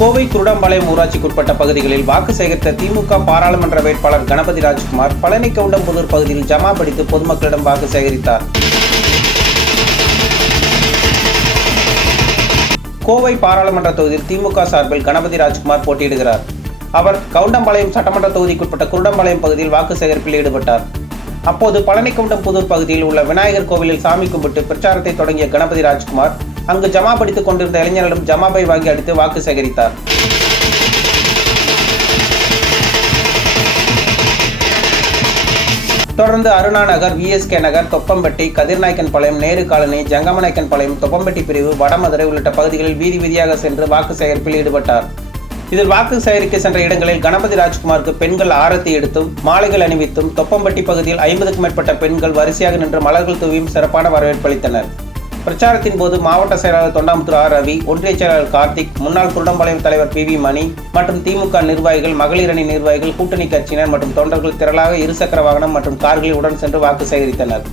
கோவை குருடம்பாளையம் ஊராட்சிக்குட்பட்ட பகுதிகளில் வாக்கு சேகரித்த திமுக பாராளுமன்ற வேட்பாளர் கணபதி ராஜ்குமார் பழனி கவுண்டம்புதூர் பகுதியில் ஜமா படித்து பொதுமக்களிடம் வாக்கு சேகரித்தார். கோவை பாராளுமன்ற தொகுதியில் திமுக சார்பில் கணபதி ராஜ்குமார் போட்டியிடுகிறார். அவர் கவுண்டம்பாளையம் சட்டமன்ற தொகுதிக்குட்பட்ட குருடம்பாளையம் பகுதியில் வாக்கு சேகரிப்பில் ஈடுபட்டார். அப்போது பழனிக்கவுண்டம் புதூர் பகுதியில் உள்ள விநாயகர் கோவிலில் சாமி கும்பிட்டு பிரச்சாரத்தை தொடங்கிய கணபதி ராஜ்குமார் அங்கு ஜமா படித்துக் கொண்டிருந்த இளைஞரிடம் ஜமாபை வாங்கி அடித்து வாக்கு சேகரித்தார். தொடர்ந்து Aruna Nagar V S K Nagar Thoppampatti Kathirnayakkan Palayam Nehru colony Jangamanayakkan Palayam Thoppampatti பிரிவு வடமதுரை உள்ளிட்ட பகுதிகளில் வீதி வீதியாக சென்று வாக்கு சேகரிப்பில் ஈடுபட்டார். இதில் வாக்கு சேகரிக்க சென்ற இடங்களில் கணபதி ராஜ்குமாருக்கு பெண்கள் ஆரத்தி எடுத்தும் மாலைகள் அணிவித்தும் தொப்பம்பட்டி பகுதியில் ஐம்பதுக்கும் மேற்பட்ட பெண்கள் வரிசையாக நின்று மலர்கள் தூவியும் சிறப்பான வரவேற்பளித்தனர் பிரச்சாரத்தின் போது மாவட்ட செயலாளர் தொண்டாமுத்தூர் ஆர் ரவி ஒன்றிய செயலாளர் கார்த்திக் முன்னாள் குருடம்பாளையம் தலைவர் பி வி மணி மற்றும் திமுக நிர்வாகிகள் மகளிர் அணி நிர்வாகிகள் கூட்டணி கட்சியினர் மற்றும் தொண்டர்கள் திரளாக இருசக்கர வாகனம் மற்றும் கார்களில் உடன் சென்று வாக்கு சேகரித்தனர்.